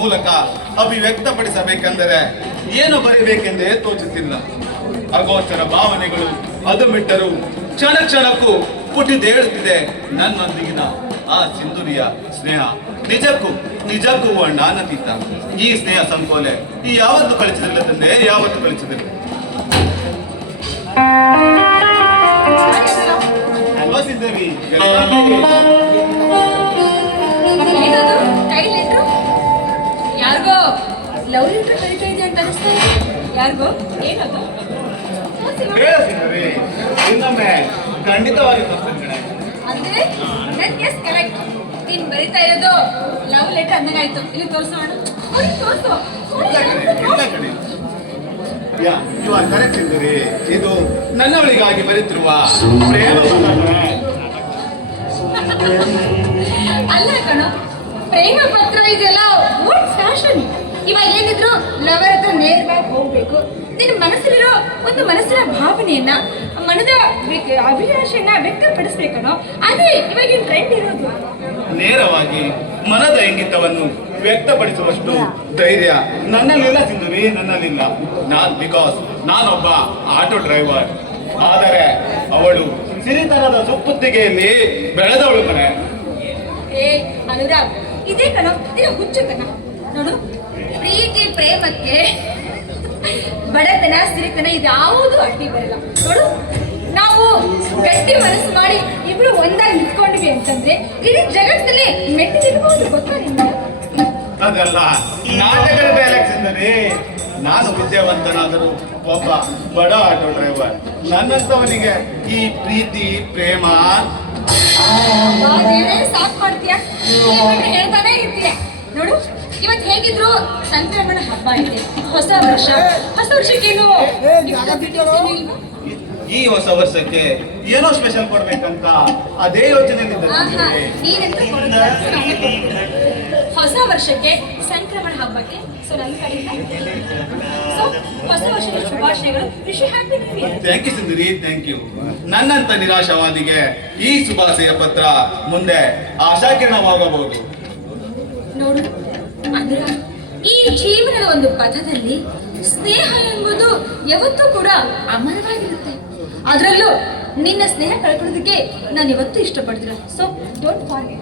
ಮೂಲಕ ಅಭಿವ್ಯಕ್ತಪಡಿಸಬೇಕೆಂದರೆ ಏನು ಬರೀಬೇಕೆಂದೇ ತೋಚುತ್ತಿಲ್ಲ. ಅಗೋಚರ ಭಾವನೆಗಳು ಅದು ಬಿಟ್ಟರು ಕ್ಷಣ ಕ್ಷಣಕ್ಕೂ ಪುಟಿದೇಳುತ್ತಿದೆ ನನ್ನೊಂದಿಗಿನ ಆ ಸಿಂಧುರಿಯ ಸ್ನೇಹ. ನಿಜಕ್ಕೂ ನಿಜಕ್ಕೂ ನಾನತೀತ ಈ ಸ್ನೇಹ ಸಂಕೋಲೆ ಈ ಯಾವತ್ತು ಕಳಿಸಿದಿಲ್ಲ ತಂದೆ ಯಾವತ್ತು ಕಳಿಸಿದಿಲ್ಲ ಯಾರಿಗೋ? ಏನದು? ಇನ್ನೊಮ್ಮೆ ಖಂಡಿತವಾಗಿ ಅಂದ್ರೆ ನನ್ ಗೆಸ್ ಕರೆಕ್ಟ್ ನೀನ್ ಬರಿತಾ ಇರೋದು ಲವ್ ಲೆಟರ್ ಅಂದಂಗಾಯ್ತು ಇಲ್ಲಿ ತೋರಿಸೋಣ ತೋರಿಸು. ಇಲ್ಲ ಕಣೆ, ಯಾ ಆರ್ ಕರೆಕ್ಟ್ ಸಿಂಧವಿ ಇದು ನನ್ನವಳಿಗಾಗಿ ಬರೀತಿರುವ ಪ್ರೇಮ. ಅಲ್ಲ ಕಣ ಪ್ರೇಮ ಪತ್ರ ಇದೆಲ್ಲ ವಾಟ್ ಫ್ಯಾಷನ್ ಇವಾಗ ಏನಿದ್ರು ಲವರ್ ಹತ್ರ ನೇರವಾಗಿ ಹೋಗ್ಬೇಕು. ನಿನ್ನ ಮನಸ್ಸಲ್ಲಿರೋ ಒಂದು ಮನಸ್ಸಿನ ಭಾವನೆಯನ್ನ ಮನದ ಅಭಿಲಾಷೆಯನ್ನ ವ್ಯಕ್ತಪಡಿಸ್ಬೇಕನೋ? ಅದೇ ಇವಾಗಿನ ಟ್ರೆಂಡ್ ಇರೋದು. ನೇರವಾಗಿ ಮನದ ಇಂಗಿತವನ್ನು ವ್ಯಕ್ತಪಡಿಸುವಷ್ಟು ಧೈರ್ಯ ನನ್ನಲ್ಲಿಲ್ಲ ಸಿಂಧುವಿ ನನ್ನಲ್ಲಿಲ್ಲ. ನಾನ್ ಬಿಕಾಸ್ ನಾನೊಬ್ಬ ಆಟೋ ಡ್ರೈವರ್. ಆದರೆ ಅವಳು ಸಿರಿತನದ ಸುಪ್ಪುತ್ತಿಗೆಯಲ್ಲಿ ಬೆಳೆದವಳು ಮನೆ. ಏ ಅನುರಾಗ್ ಇದೇ ಕಣ ಹುಚ್ಚು ಕಣ ನೋಡು ಪ್ರೀತಿ ಪ್ರೇಮಕ್ಕೆ ಬಡತನ ಸಿರಿತನ ಇದ್ಯಾವುದು ಅಡ್ಡಿ ಬರಲ್ಲ. ನೋಡು ನಾವು ಗಟ್ಟಿ ಮನಸ್ಸು ಮಾಡಿ ಇಬ್ರು ಒಂದಾಗಿ ನಿಂತ್ಕೊಂಡ್ವಿ ಅಂತಂದ್ರೆ ಇಡೀ ಜಗತ್ತಲ್ಲಿ ಮೆಟ್ಟಿಲಿರ್ಬೋದು ಗೊತ್ತಾ ನಿಮ್ಗೆ ಅದಲ್ಲ ನಾಟಕದ ನಾನು ವಿದ್ಯಾವಂತನಾದರೂ ಒಬ್ಬ ಬಡ ಆಟೋ ಡ್ರೈವರ್. ನನ್ನಂತವನಿಗೆ ಈ ಪ್ರೀತಿ ಪ್ರೇಮ ಸಾಕ್ ಮಾಡ್ತೀಯ? ಹೇಳ್ತಾನೆ ಇರ್ತೀಯ? ನೋಡು ಇವತ್ತು ಹೇಗಿದ್ರು ಸಂಕ್ರಮಣ ಹಬ್ಬ ಇದೆ. ಹೊಸ ವರ್ಷ. ಹೊಸ ವರ್ಷಕ್ಕೇನು ಈ ಹೊಸ ವರ್ಷಕ್ಕೆ ಏನೋ ಸ್ಪೆಷಲ್ ಕೊಡ್ಬೇಕಂತ ಅದೇ ಯೋಚನೆ. ಹೊಸ ವರ್ಷಕ್ಕೆ ಸಂಕ್ರಮಣ ಹಬ್ಬಕ್ಕೆ ಸೊ ನನ್ನ ಕಡೆಯಿಂದ ಸೊ ಹೊಸ ವರ್ಷದ ಶುಭಾಶಯಗಳು. ವಿಶ್ ಹ್ಯಾಪಿ ಥ್ಯಾಂಕ್ ಯು ಸುಂದರಿ. ಥ್ಯಾಂಕ್ ಯು ನನ್ನಂತ ನಿರಾಶಾವಾದಿಗೆ ಈ ಶುಭಾಶಯ ಪತ್ರ ಮುಂದೆ ಆಶಾಕಿರಣವಾಗಬಹುದು. ನೋಡು ಅಂದ್ರ ಈ ಜೀವನದ ಒಂದು ಪಥದಲ್ಲಿ ಸ್ನೇಹ ಎಂಬುದು ಯಾವತ್ತೂ ಕೂಡ ಅಮರವಾಗಿರುತ್ತೆ. ಅದರಲ್ಲೂ ನಿನ್ನ ಸ್ನೇಹ ಕಳ್ಕೊಳ್ಳೋದಕ್ಕೆ ನಾನು ಇವತ್ತು ಇಷ್ಟಪಡ್ತೀನಿ so don't forget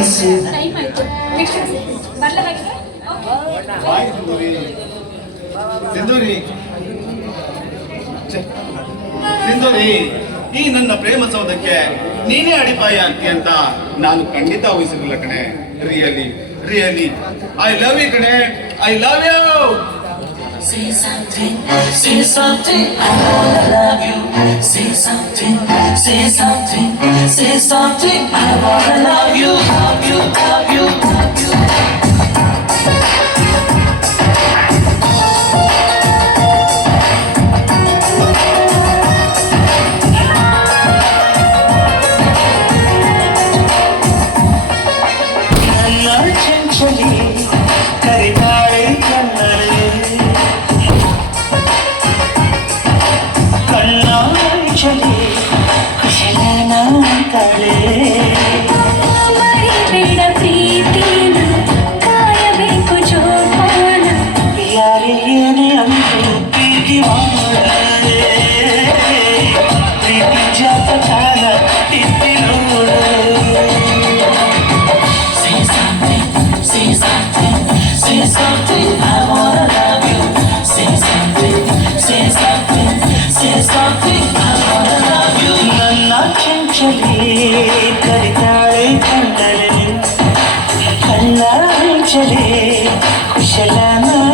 is time ಆಯ್ತು. ನೆಕ್ಸ್ಟ್ ಬರ್ಲ ಸಿಂಧೂರಿ. ಈ ನನ್ನ ಪ್ರೇಮ ಸೌಧಕ್ಕೆ ನೀನೇ ಅಡಿಪಾಯ ಆಗ್ತಿ ಅಂತ ನಾನು ಖಂಡಿತ ಊಹಿಸಿರಲಿಲ್ಲ ಕಣೆ. really, really. I love you, Grenade. I love you. Say something, say something, I wanna love you. Say something, say something, say something, I wanna love you, love you, love you, love you. Seni sevdim I wanna love you Seni sevdim Seni sevdim Seni sevdim I wanna love you Nana çençeli Karikari kandarin Kanlar çeli Kuşalamam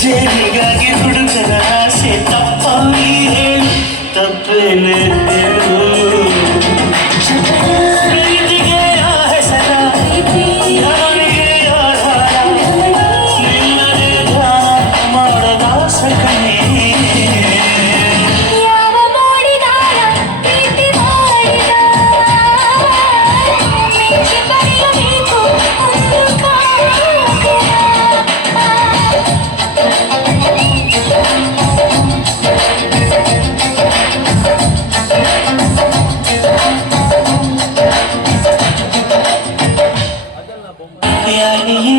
ಆಸೆ ಜೇನಿಗಾಗಿ ಹುಡುಕರ